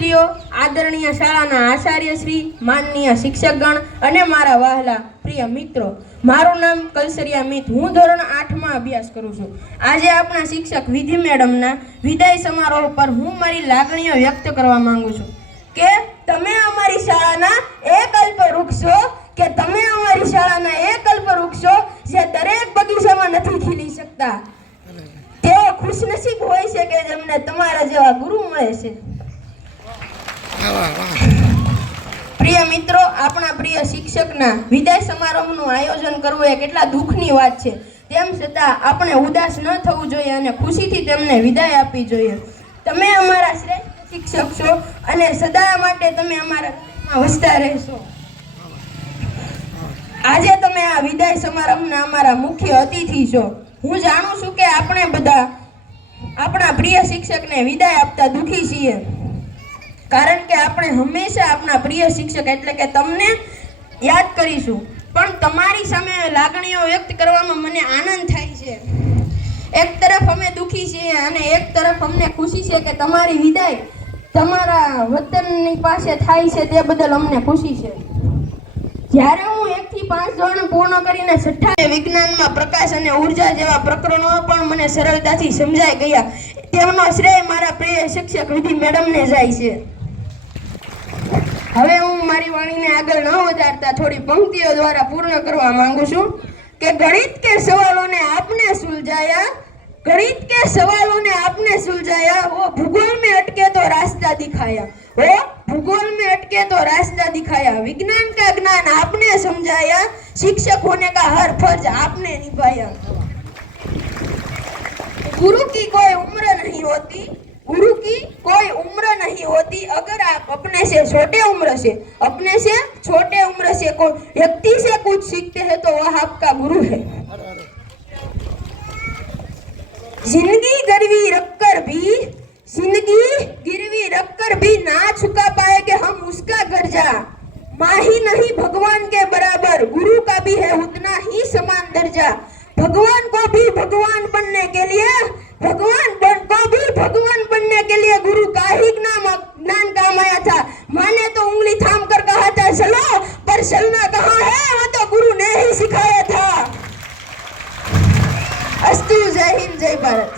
માન્યશ્રીઓ, આદરણીય શાળાના આચાર્યશ્રી, માનનીય શિક્ષકગણ અને મારા વહાલા પ્રિય મિત્રો, મારું નામ કલસરિયા મિત. હું ધોરણ 8માં અભ્યાસ કરું છું. આજે આપણા શિક્ષક વિધિ મેડમના વિદાય સમારોહ પર હું મારી લાગણીઓ વ્યક્ત કરવા માંગુ છું કે તમે અમારી શાળાના એ કલ્પવૃક્ષ છો, કે તમે અમારી શાળાના એ કલ્પવૃક્ષ છો જે દરેક બગીચામાં નથી ખીલી શકતા. તેઓ ખુશનસીબ હોય છે કે જેમને તમારા જેવા ગુરુ મળે છે. પ્રિય મિત્રો, આપણા પ્રિય શિક્ષકના વિદાય સમારોહનું આયોજન કરવું એ કેટલા દુઃખની વાત છે. તેમ છતાં આપણે ઉદાસ ન થવું જોઈએ અને ખુશીથી તેમને વિદાય આપવી જોઈએ. તમે અમારા શ્રેષ્ઠ શિક્ષક છો અને સદા માટે તમે અમારા ઘરમાં વસતા રહેશો. આજે તમે આ વિદાય સમારંભના અમારા મુખ્ય અતિથિ છો. હું જાણું છું કે આપણે બધા આપણા પ્રિય શિક્ષકને વિદાય આપતા દુઃખી છીએ, કારણ કે આપણે હંમેશા આપણા પ્રિય શિક્ષક એટલે કે તમને યાદ કરીશું. પણ તમારી સામે લાગણીઓ વ્યક્ત કરવામાં મને આનંદ થાય છે. એક તરફ અમે દુઃખી છીએ અને એક તરફ અમને ખુશી છે કે તમારી વિદાય તમારા વતનની પાસે થાય છે, તે બદલ અમને ખુશી છે. જ્યારે હું 1 થી 5 ધોરણ પૂર્ણ કરીને છઠ્ઠા વિજ્ઞાનમાં પ્રકાશ અને ઉર્જા જેવા પ્રકરણો પણ મને સરળતાથી સમજાઈ ગયા, તેમનો શ્રેય મારા પ્રિય શિક્ષક વિધિ મેડમને જાય છે. હવે હું મારી વાણીને આગળ ન વધારતા થોડી પંક્તિઓ દ્વારા પૂર્ણ કરવા માંગુ છું કે ગણિત કે સવાલોને આપને સુલझाया, गणित के सवालों ने आपने सुलझाया, वो भूगोल में अटके तो रास्ता दिखाया, वो भूगोल में अटके तो रास्ता दिखाया, विज्ञान का ज्ञान आपने समझाया, शिक्षक होने का हर फर्ज आपने निभाया. गुरु की कोई उम्र नहीं होती, गुरु की कोई उम्र नहीं होती, अगर आप अपने से छोटे उम्र से कोई व्यक्ति से कुछ सीखते हैं तो वह आपका गुरु है. जिंदगी गिरवी रखकर भी ना छुका पाएंगे हम उसका कर्जा, माँ ही नहीं भगवान के बराबर, गुरु का भी है उतना ही समान दर्जा. भगवान को भी भगवान बनने के लिए गुरु का ही ज्ञान काम आया था. माँ ने तो उंगली थाम कर कहा था चलो, पर चलना कहाँ है वो तो गुरु ने ही सिखाया था. अस्तु. जय हिंद, जय भारत.